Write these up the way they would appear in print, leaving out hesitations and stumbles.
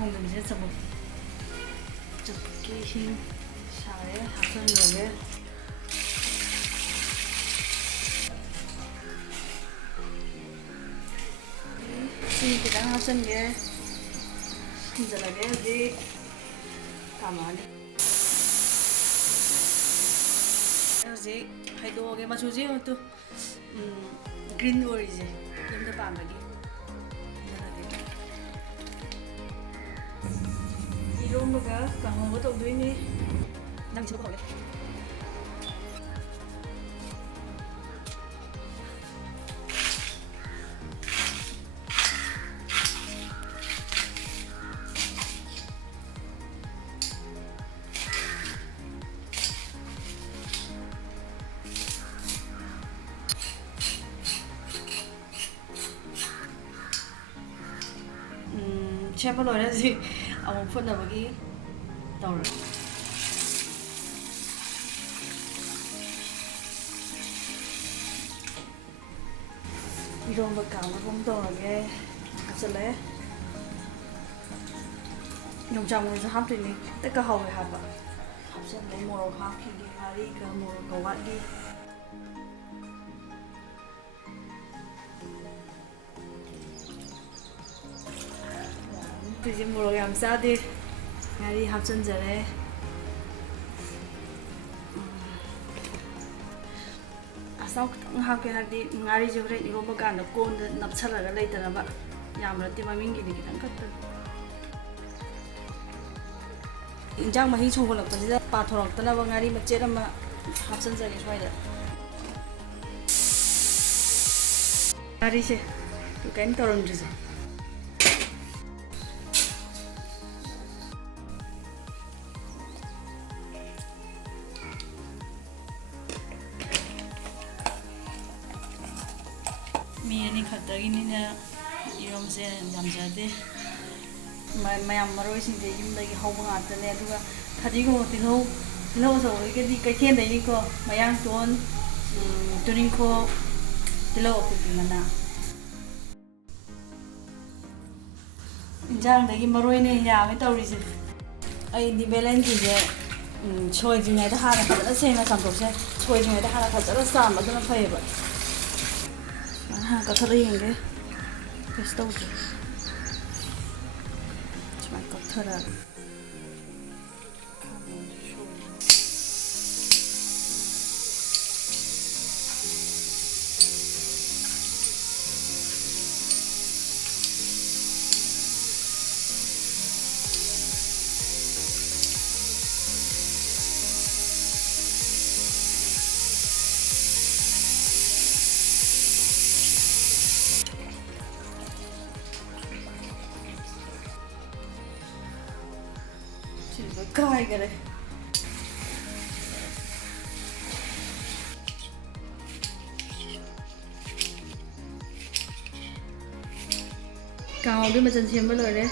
통금제 ꯆꯞꯀꯤ ꯏꯁꯤꯡ ꯁꯥꯔꯦ ꯍꯥꯞꯆꯟꯂꯒꯦ ꯏꯁꯤꯡ ꯈꯤꯇꯪ ꯍꯥꯞꯆꯟꯒꯦ ꯁꯨꯝꯖꯜꯂꯒꯦ ꯍꯧꯖꯤꯛ ꯀꯥꯝꯃꯛꯑꯅꯤ ꯍꯧꯖꯤꯛ ꯍꯩꯗꯣꯛꯑꯒꯦ ꯃꯆꯨꯁꯦ ꯌꯦꯡꯉꯨ ꯒ꯭ꯔꯤꯟ ꯑꯣꯏꯔꯤꯁꯦ ꯌꯨꯝꯗ ꯄꯥꯟꯕꯒꯤ 이런거가 강어가 동도이니 난 집어 가래 셰프 노래지 아무 푼다보기 떠올라 이런 거 까먹으면 떠오르게 합칠래 용장물에서 합치니 때가 하오에 합아 합칠래 모로 합히기 하리가 모로 거와기 이제 모로 감싸들 ngari 합천절에 아싸 하게 하디 ngari 저래 이거 뭐가 안 꼰데 납차라가 레이더나 봐 야무라티 마밍기니 기단 같다 인장 마히 총골락버지다 빠토락더나 봐 ngari macce라마 합천절에 좋아이다 ngari세 또 깐 떨어지지 미연이 갔다기니냐 이러면서 남자들 마ям 머로이신데 임다기 하고 갔더니 누가 가지고 들어서 이게 kaikhen다니까 마양 돈 드링코 들어오고 있구나 인장다기 머로이네 야매 떠오르지 아이디 밸런스제 초이 중에도 하나 가져라 세나 잠도세 초이 중에도 하나 가져라 싸움 맞으면 파이버 हाँ कथर ही होंगे कैसे हो गया चुम्मा कथर आ काय करे काव भी मचन सेम लोरे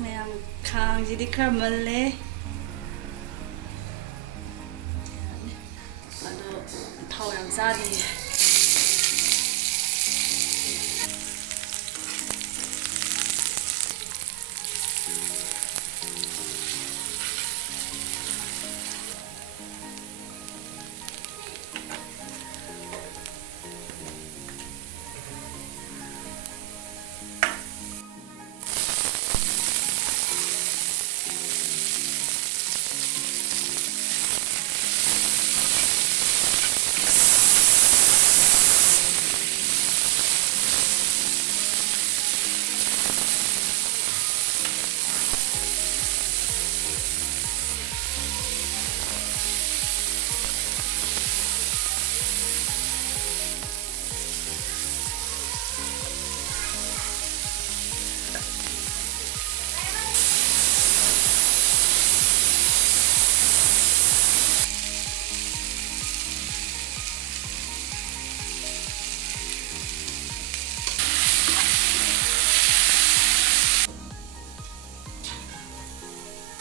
मैं खांग जी दिखा मल्ले अदो थाव याम सादी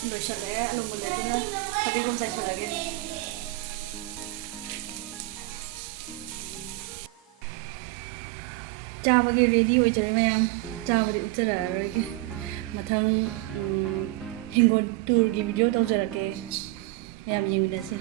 loisal래 alumulletina habigum saisalage चावगे रेडी हो जरे मैं चावरे उतरा रही ꯃꯊꯪ ꯍꯤꯡꯒꯣꯜ ꯇꯨꯔꯒꯤ ꯚꯤꯗꯤꯑꯣ ꯇꯧꯖꯔꯛꯀꯦ ꯃꯌꯥꯝ ꯌꯦꯡꯃꯤꯟꯅꯁꯤ